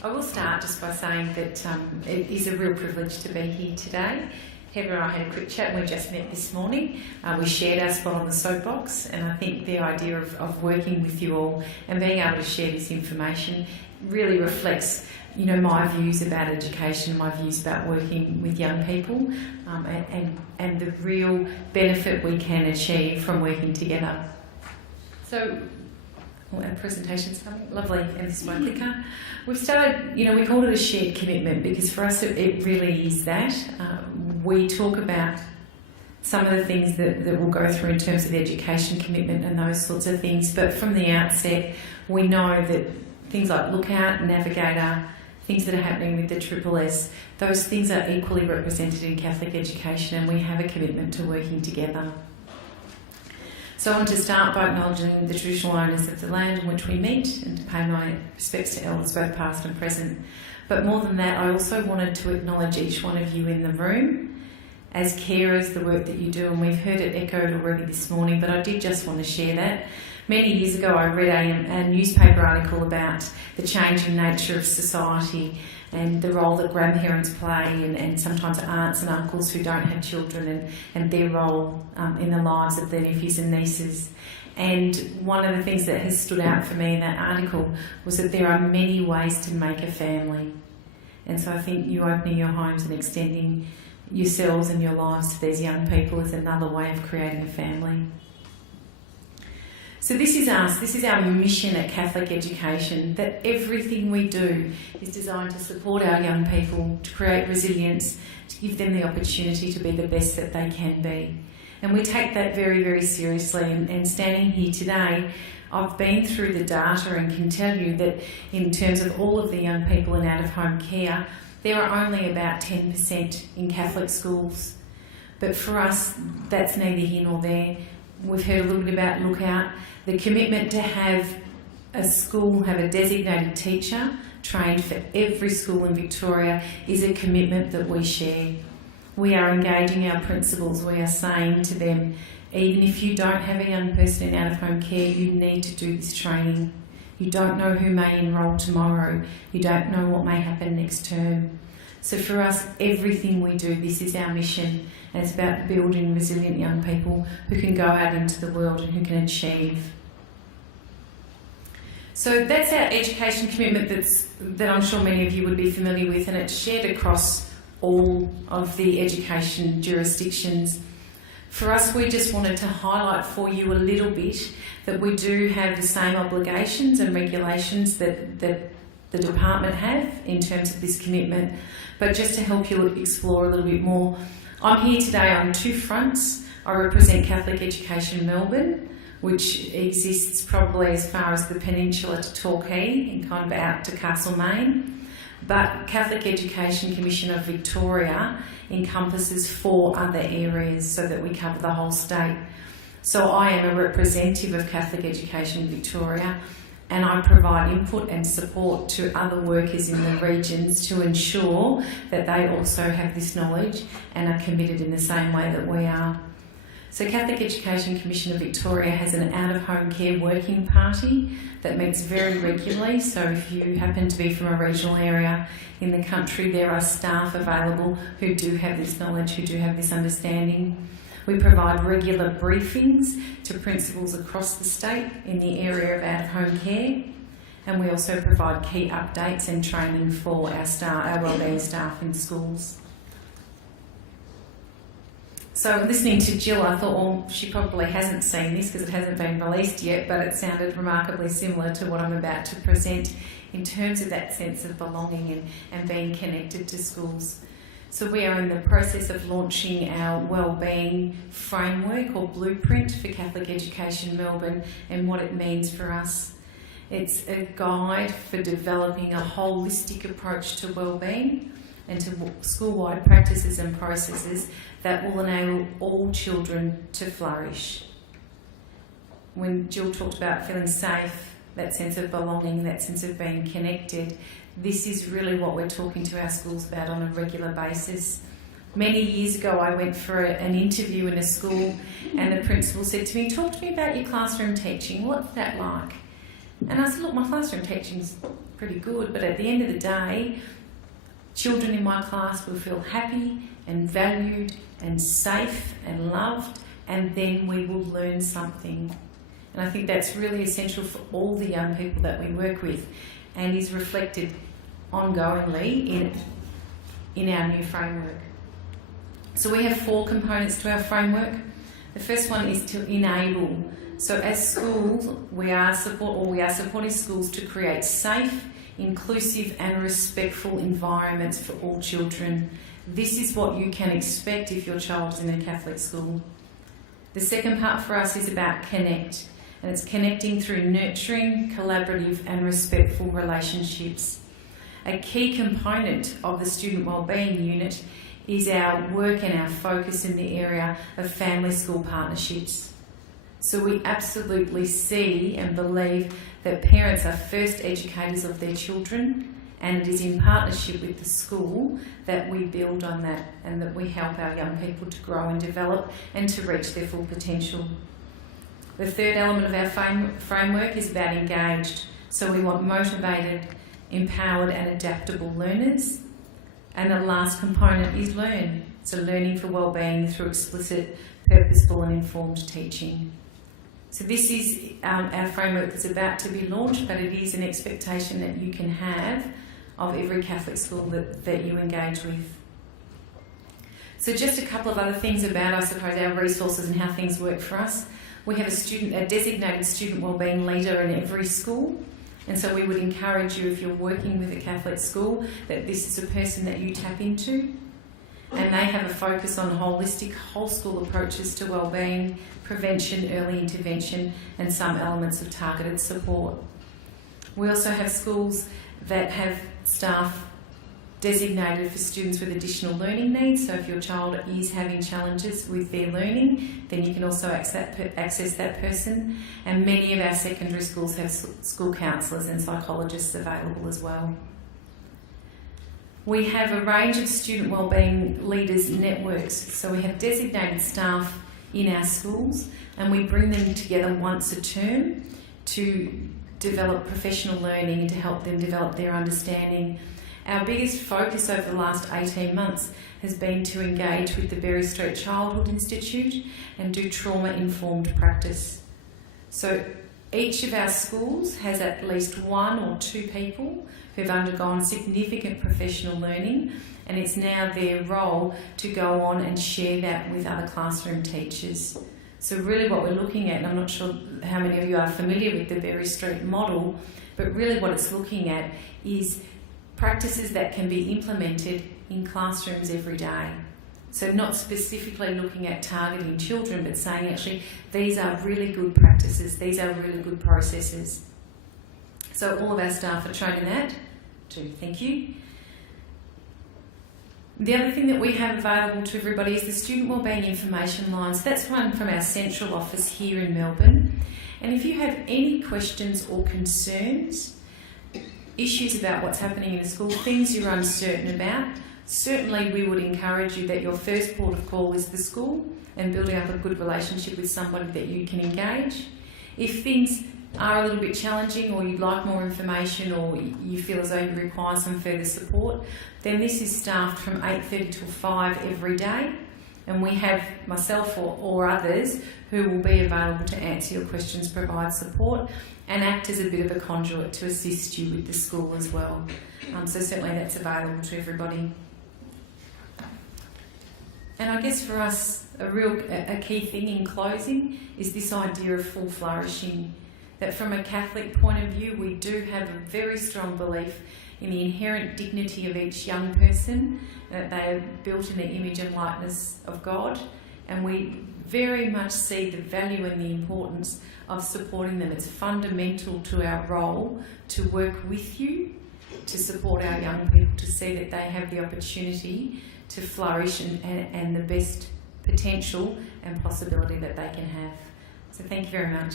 I will start just by saying that it is a real privilege to be here today. Heather and I had a quick chat and we just met this morning. We shared our spot on the soapbox, and I think the idea of working with you all and being able to share this information really reflects, you know, my views about education, my views about working with young people, and the real benefit we can achieve from working together. So, our presentation's coming. Lovely. And this is my clicker. We've started, you know, we called it a shared commitment because for us it really is that. We talk about some of the things that we'll go through in terms of the education commitment and those sorts of things, but from the outset we know that things like Lookout, Navigator, things that are happening with the Triple S, those things are equally represented in Catholic education, and we have a commitment to working together. So I want to start by acknowledging the traditional owners of the land in which we meet and to pay my respects to elders both past and present. But more than that, I also wanted to acknowledge each one of you in the room as carers, the work that you do, and we've heard it echoed already this morning, but I did just want to share that. Many years ago I read a newspaper article about the changing nature of society and the role that grandparents play, and sometimes aunts and uncles who don't have children, and their role in the lives of their nephews and nieces. And one of the things that has stood out for me in that article was that there are many ways to make a family. And so I think you opening your homes and extending yourselves and your lives to these young people is another way of creating a family. So this is us, this is our mission at Catholic Education, that everything we do is designed to support our young people, to create resilience, to give them the opportunity to be the best that they can be. And we take that very, very seriously, and standing here today, I've been through the data and can tell you that in terms of all of the young people in out-of-home care, there are only about 10% in Catholic schools. But for us, that's neither here nor there. We've heard a little bit about Lookout. The commitment to have a school have a designated teacher trained for every school in Victoria is a commitment that we share. We are engaging our principals. We are saying to them, even if you don't have a young person in out-of-home care, you need to do this training. You don't know who may enrol tomorrow. You don't know what may happen next term. So for us, everything we do, this is our mission, and it's about building resilient young people who can go out into the world and who can achieve. So that's our education commitment that I'm sure many of you would be familiar with, and it's shared across all of the education jurisdictions. For us, we just wanted to highlight for you a little bit that we do have the same obligations and regulations that the department have in terms of this commitment, but just to help you explore a little bit more. I'm here today on two fronts. I represent Catholic Education Melbourne, which exists probably as far as the peninsula to Torquay and kind of out to Castlemaine. But Catholic Education Commission of Victoria encompasses 4 other areas so that we cover the whole state. So I am a representative of Catholic Education Victoria, and I provide input and support to other workers in the regions to ensure that they also have this knowledge and are committed in the same way that we are. So Catholic Education Commission of Victoria has an out-of-home care working party that meets very regularly. So if you happen to be from a regional area in the country, there are staff available who do have this knowledge, who do have this understanding. We provide regular briefings to principals across the state in the area of out-of-home care, and we also provide key updates and training for our wellbeing staff in schools. So listening to Jill, I thought, well, she probably hasn't seen this because it hasn't been released yet, but it sounded remarkably similar to what I'm about to present in terms of that sense of belonging and being connected to schools. So we are in the process of launching our Wellbeing framework or blueprint for Catholic Education Melbourne and what it means for us. It's a guide for developing a holistic approach to wellbeing and to school-wide practices and processes that will enable all children to flourish. When Jill talked about feeling safe, that sense of belonging, that sense of being connected, this is really what we're talking to our schools about on a regular basis. Many years ago I went for an interview in a school and the principal said to me, "Talk to me about your classroom teaching, what's that like?" And I said, look, my classroom teaching's pretty good, but at the end of the day, children in my class will feel happy and valued and safe and loved, and then we will learn something. And I think that's really essential for all the young people that we work with, and is reflected ongoingly in our new framework. So we have 4 components to our framework. The first one is to enable. So as schools, we are supporting schools to create safe, inclusive and respectful environments for all children. This is what you can expect if your child is in a Catholic school. The second part for us is about connect, and it's connecting through nurturing, collaborative and respectful relationships. A key component of the Student Wellbeing Unit is our work and our focus in the area of family-school partnerships. So we absolutely see and believe that parents are first educators of their children, and it is in partnership with the school that we build on that and that we help our young people to grow and develop and to reach their full potential. The third element of our framework is about engaged. So we want motivated, empowered and adaptable learners. And the last component is learn. So learning for wellbeing through explicit, purposeful and informed teaching. So this is our framework that's about to be launched, but it is an expectation that you can have of every Catholic school that you engage with. So just a couple of other things about, I suppose, our resources and how things work for us. We have a designated student wellbeing leader in every school. And so we would encourage you, if you're working with a Catholic school, that this is a person that you tap into. And they have a focus on holistic, whole school approaches to wellbeing, prevention, early intervention, and some elements of targeted support. We also have schools that have staff designated for students with additional learning needs. So if your child is having challenges with their learning, then you can also access that person. And many of our secondary schools have school counsellors and psychologists available as well. We have a range of student wellbeing leaders networks. So we have designated staff in our schools, and we bring them together once a term to develop professional learning and to help them develop their understanding. Our biggest focus over the last 18 months has been to engage with the Berry Street Childhood Institute and do trauma-informed practice. So each of our schools has at least 1 or 2 people who've undergone significant professional learning, and it's now their role to go on and share that with other classroom teachers. So really what we're looking at, and I'm not sure how many of you are familiar with the Berry Street model, but really what it's looking at is practices that can be implemented in classrooms every day. So not specifically looking at targeting children, but saying actually these are really good practices, these are really good processes. So all of our staff are trained in that too. Thank you. The other thing that we have available to everybody is the Student Wellbeing Information Line. So that's one from our central office here in Melbourne. And if you have any questions or concerns, issues about what's happening in a school, things you're uncertain about, certainly we would encourage you that your first port of call is the school and building up a good relationship with somebody that you can engage. If things are a little bit challenging, or you'd like more information, or you feel as though you require some further support, then this is staffed from 8:30 till 5 every day, and we have myself or others who will be available to answer your questions, provide support and act as a bit of a conduit to assist you with the school as well. So certainly that's available to everybody. And I guess for us a key thing in closing is this idea of full flourishing. That from a Catholic point of view, we do have a very strong belief in the inherent dignity of each young person, that they are built in the image and likeness of God, and we very much see the value and the importance of supporting them. It's fundamental to our role to work with you, to support our young people, to see that they have the opportunity to flourish and the best potential and possibility that they can have. So thank you very much.